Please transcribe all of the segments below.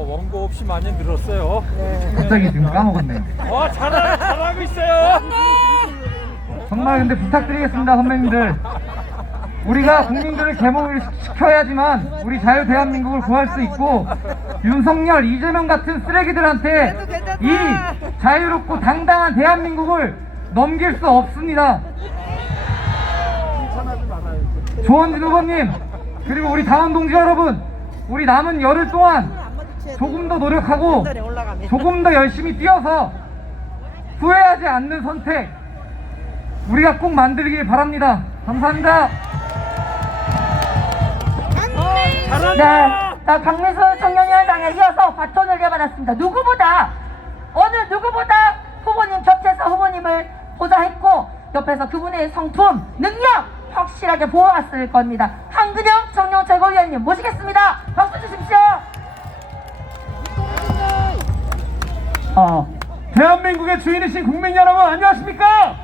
원고 없이 많이 늘었어요. 갑자기 지금 까먹었네요. 잘하고 있어요. 정말 근데 부탁드리겠습니다, 선배님들. 우리가 국민들을 계몽을 시켜야지만 우리 자유 대한민국을 구할 수 있고, 윤석열, 이재명 같은 쓰레기들한테 이 자유롭고 당당한 대한민국을 넘길 수 없습니다. 조원진 후보님, 그리고 우리 당원 동지 여러분, 우리 남은 열흘 동안 조금 더 노력하고 조금 더 열심히 뛰어서 후회하지 않는 선택 우리가 꼭 만들길 바랍니다. 감사합니다. 네, 자, 강민수 청년위원장에 이어서 바톤을 이어받았습니다. 어느 누구보다 후보님 곁에서 후보님을 보좌했고 옆에서 그분의 성품, 능력 확실하게 보호했을 겁니다. 한근영 청년 최고위원님 모시겠습니다. 박수 주십시오. 대한민국의 주인이신 국민 여러분, 안녕하십니까?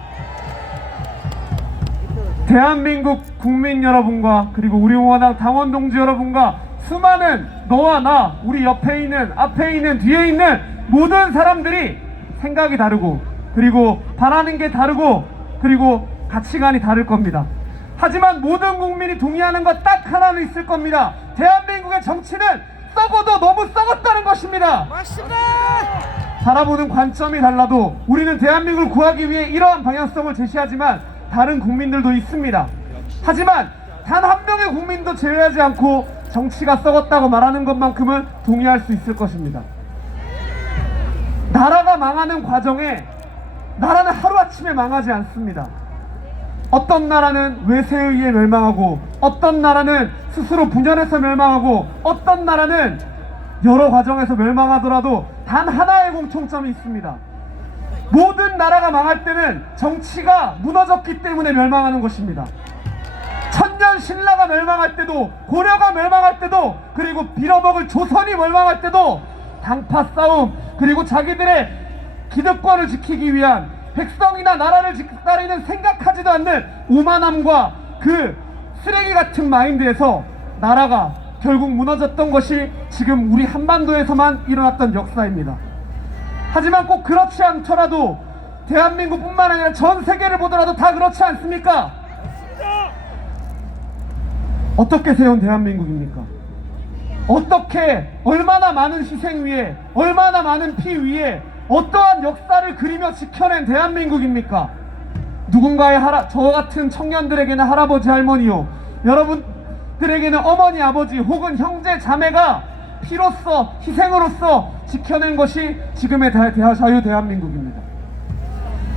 대한민국 국민 여러분과 그리고 우리 공화당 당원 동지 여러분과 수많은 너와 나, 우리 옆에 있는, 앞에 있는, 뒤에 있는 모든 사람들이 생각이 다르고, 그리고 바라는 게 다르고, 그리고 가치관이 다를 겁니다. 하지만 모든 국민이 동의하는 것 딱 하나는 있을 겁니다. 대한민국의 정치는 썩어도 너무 썩었다는 것입니다. 맞습니다. 바라보는 관점이 달라도 우리는 대한민국을 구하기 위해 이러한 방향성을 제시하지만 다른 국민들도 있습니다. 하지만 단 한 명의 국민도 제외하지 않고 정치가 썩었다고 말하는 것만큼은 동의할 수 있을 것입니다. 나라가 망하는 과정에 나라는 하루아침에 망하지 않습니다. 어떤 나라는 외세에 의해 멸망하고, 어떤 나라는 스스로 분열해서 멸망하고, 어떤 나라는 여러 과정에서 멸망하더라도 단 하나의 공통점이 있습니다. 모든 나라가 망할 때는 정치가 무너졌기 때문에 멸망하는 것입니다. 천년 신라가 멸망할 때도, 고려가 멸망할 때도, 그리고 빌어먹을 조선이 멸망할 때도 당파 싸움, 그리고 자기들의 기득권을 지키기 위한 백성이나 나라를 기다리는 생각하지도 않는 오만함과 그 쓰레기 같은 마인드에서 나라가 결국 무너졌던 것이 지금 우리 한반도에서만 일어났던 역사입니다. 하지만 꼭 그렇지 않더라도 대한민국뿐만 아니라 전 세계를 보더라도 다 그렇지 않습니까? 어떻게 세운 대한민국입니까? 어떻게, 얼마나 많은 희생 위에, 얼마나 많은 피 위에 어떠한 역사를 그리며 지켜낸 대한민국입니까? 누군가의 저 같은 청년들에게는 할아버지 할머니요, 여러분들에게는 어머니 아버지 혹은 형제 자매가 피로써, 희생으로써 지켜낸 것이 지금의 자유 대한민국입니다.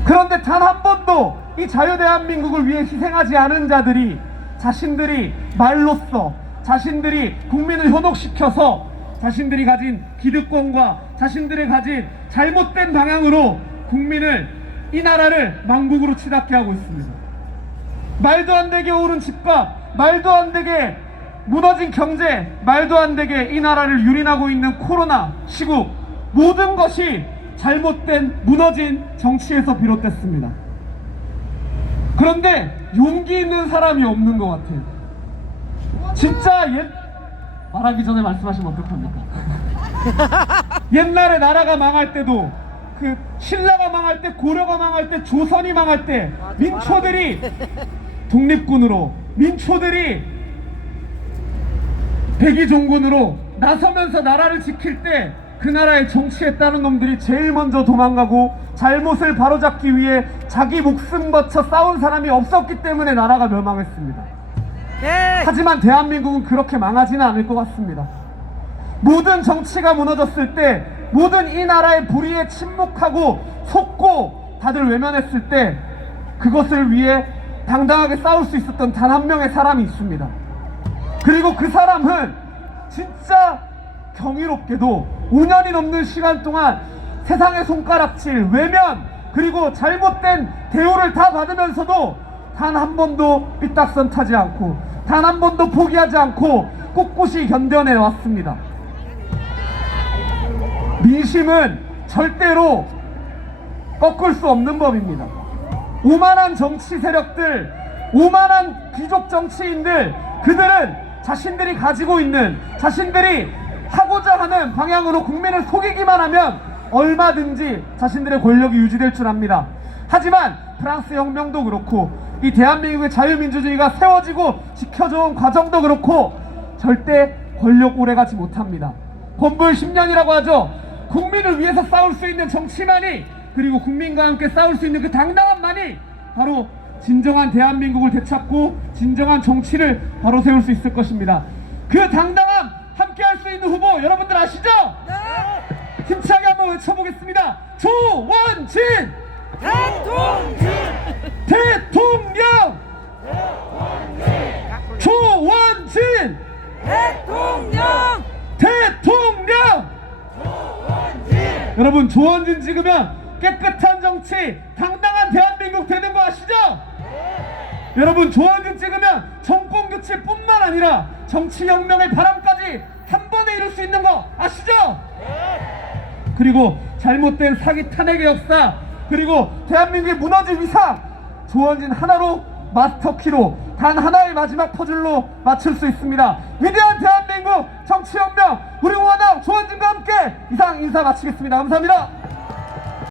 그런데 단 한 번도 이 자유 대한민국을 위해 희생하지 않은 자들이 자신들이 말로써, 자신들이 국민을 현혹시켜서 자신들이 가진 기득권과 자신들이 가진 잘못된 방향으로 국민을, 이 나라를 망국으로 치닫게 하고 있습니다. 말도 안 되게 오른 집값, 말도 안 되게 무너진 경제, 말도 안 되게 이 나라를 유린하고 있는 코로나, 시국, 모든 것이 잘못된 무너진 정치에서 비롯됐습니다. 그런데 용기 있는 사람이 없는 것 같아요. 진짜 말하기 전에 말씀하시면 어떡합니까? 옛날에 나라가 망할 때도, 그 신라가 망할 때, 고려가 망할 때, 조선이 망할 때 민초들이 독립군으로, 민초들이 백의종군으로 나서면서 나라를 지킬 때 그 나라의 정치에 따른 놈들이 제일 먼저 도망가고, 잘못을 바로잡기 위해 자기 목숨 바쳐 싸운 사람이 없었기 때문에 나라가 멸망했습니다. 하지만 대한민국은 그렇게 망하지는 않을 것 같습니다. 모든 정치가 무너졌을 때, 모든 이 나라의 불의에 침묵하고 속고 다들 외면했을 때 그것을 위해 당당하게 싸울 수 있었던 단 한 명의 사람이 있습니다. 그리고 그 사람은 진짜 경이롭게도 5년이 넘는 시간 동안 세상의 손가락질, 외면, 그리고 잘못된 대우를 다 받으면서도 단 한 번도 삐딱선 타지 않고, 단 한 번도 포기하지 않고 꿋꿋이 견뎌내 왔습니다. 민심은 절대로 꺾을 수 없는 법입니다. 오만한 정치 세력들, 오만한 귀족 정치인들, 그들은 자신들이 가지고 있는, 자신들이 하고 하고자 하는 방향으로 국민을 속이기만 하면 얼마든지 자신들의 권력이 유지될 줄 압니다. 하지만 프랑스 혁명도 그렇고 이 대한민국의 자유민주주의가 세워지고 지켜져온 과정도 그렇고 절대 권력 오래가지 못합니다. 건불 10년이라고 하죠. 국민을 위해서 싸울 수 있는 정치만이, 그리고 국민과 함께 싸울 수 있는 그 당당함만이 바로 진정한 대한민국을 되찾고 진정한 정치를 바로 세울 수 있을 것입니다. 그 당당함 함께 할 수 있는 후보 여러분들 아시죠? 네! 힘차게 한번 외쳐보겠습니다. 조원진! 대통령! 조원진! 대통령! 여러분, 조원진 찍으면 깨끗한 정치, 당당한 대한민국 되는 거 아시죠? 여러분, 조원진 찍으면 정권 교체뿐만 아니라 정치혁명의 바람까지 한 번에 이룰 수 있는 거 아시죠? 그리고 잘못된 사기 탄핵의 역사, 그리고 대한민국의 무너질 위상, 조원진 하나로 마스터키로 단 하나의 마지막 퍼즐로 맞출 수 있습니다. 위대한 대한민국 정치혁명, 우리 공화당 조원진과 함께 이상 인사 마치겠습니다. 감사합니다.